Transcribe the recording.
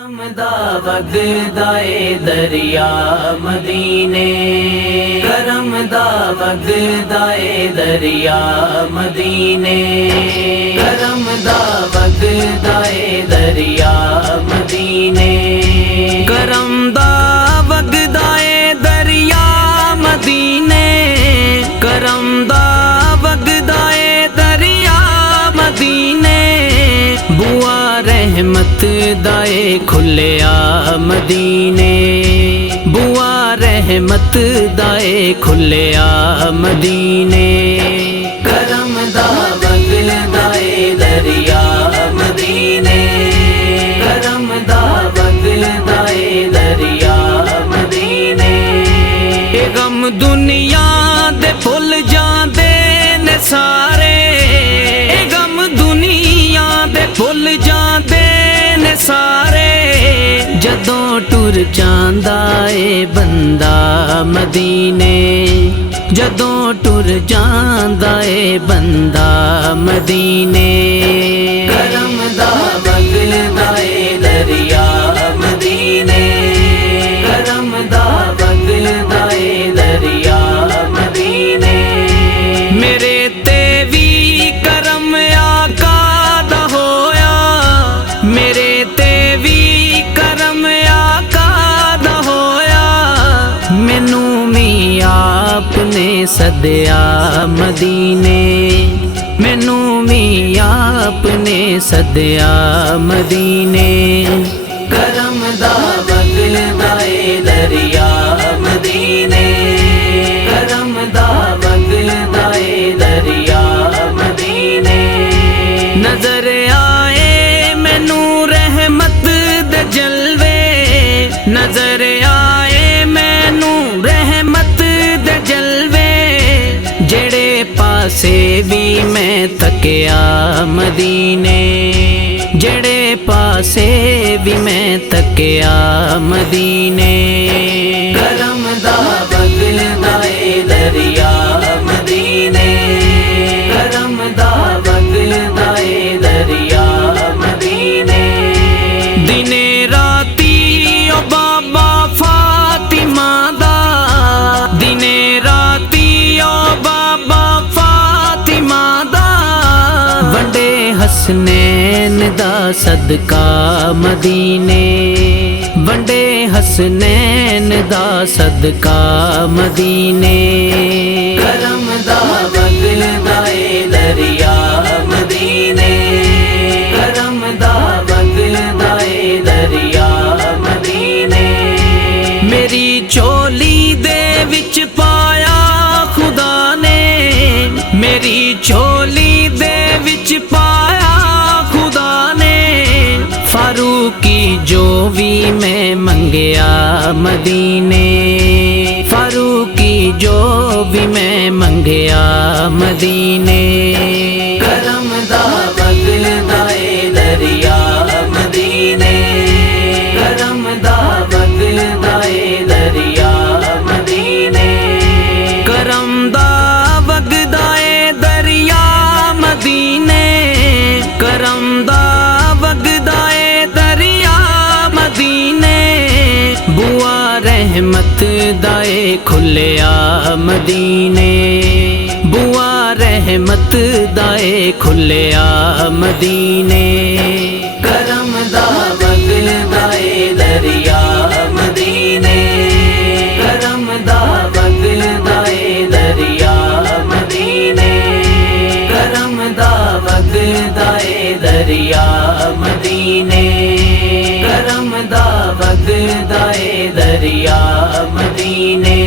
کرم دا وگدا اے دریا مدینے، کرم دا وگدا اے دریا مدینے، کرم دا وگدا اے دریا مدینے، کرم دا وگدا اے دریا مدینے، کرم دا وگدا اے دریا مدینے، بوا رحمت دائے کھلیا مدینے، بوا رحمت دائے کھلیا مدینے، کرم دا وگدا اے دریا مدینے، کرم دا وگدا اے دریا مدینے، اے غم دنیا دے بھل جاندے نے سارے، اے غم دنیا دے بھل جاندے نے سارے، جدوں ٹر جاندا اے بندہ مدینے، جدوں ٹر جاندا اے بندہ مدینے، کرم دا وگدا اے دریا مدینے، کرم دا وگدا اے دریا مدینے، میرے تے وی کرم آقا دا ہویا، میرے تے وی کرم آقا دا ہویا، مینوں بھی آپ نے سدیا مدینے، مینوں بھی آپ نے سدیا مدینے، کرم دا وگدا اے دریا مدینے، کرم دا وگدا اے دریا مدینے، نظر آئے مینوں رحمت دے جلوے، نظر آئے مینوں رحمت دے جلوے، جڑے پاسے بھی میں تکیا مدینے، جڑے پاسے بھی میں تکیا مدینے، کرم دا وگدا اے دریا مدینے، کرم دا وگدا اے دریا مدینے، دنے راتی او بابا فاطمہ دا، دنے راتی او بابا فاطمہ دا، ونڈے حسنین دا صدقہ مدینے، ونڈے حسنین دا صدقہ مدینے، کرم دا وگدا اے دریا مدینے، کرم دا وگدا اے دریا مدینے، میری چولی دے وچ پایا خدا نے، میری چولی دے وچ پایا خدا نے، فاروقی جو بھی میں منگیا مدینے، فاروقی جو بھی میں منگیا مدینے، کرم دا وگدا اے دریا مدینے، کرم دا وگدا اے دریا مدینے، کرم دا وگدا اے دریا مدینے، کرم دا وگدا اے دریا مدینے، بوا رحمت دائے کھلیا مدینے، بوا رحمت دائے کھلیا مدینے، کرم دا وگدا اے دریا مدینے، کرم دا وگدا اے دریا مدینے، کرم دا وگدا اے دریا مدینے، کرم دا وگدا اے دریا مدینے۔